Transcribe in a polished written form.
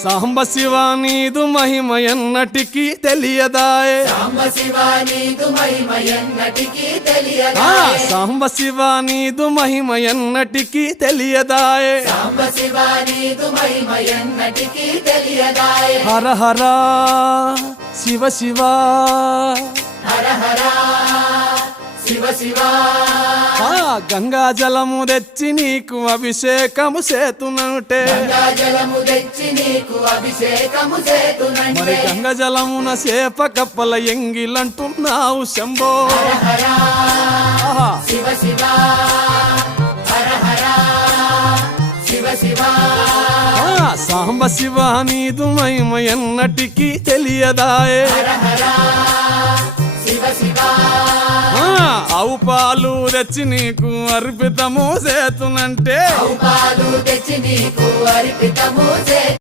సాంబ శివ నీదు మహిమ ఎన్నటికీ తెలియదాయే సాంబ శివ నీదు మహిమ ఎన్నటికీ తెలియదాయే సాంబ శివ నీదు మహిమ ఎన్నటికీ తెలియదాయే సాంబ శివ నీదు మహిమ ఎన్నటికీ తెలియదాయే హర హర శివ శివ హర హర శివ శివ గంగా జలము తెచ్చి నీకు అభిషేకము చేతునంటే గంగా జలము తెచ్చి నీకు అభిషేకము మరి చేతునంటే గంగ జలమున సేప కప్పల ఎంగిలంటున్నావు శంభో హర ఆహా. శివ శివ హర హర శివ శివ సాంబ శివ నీదు మహిమ ఎన్నటికీ తెలియదాయే హర హర శివ శివ ఆవు పాలు తెచ్చి నీకు అర్పితము చేతునంటే పాలు తెచ్చి నీకు అర్పితము చే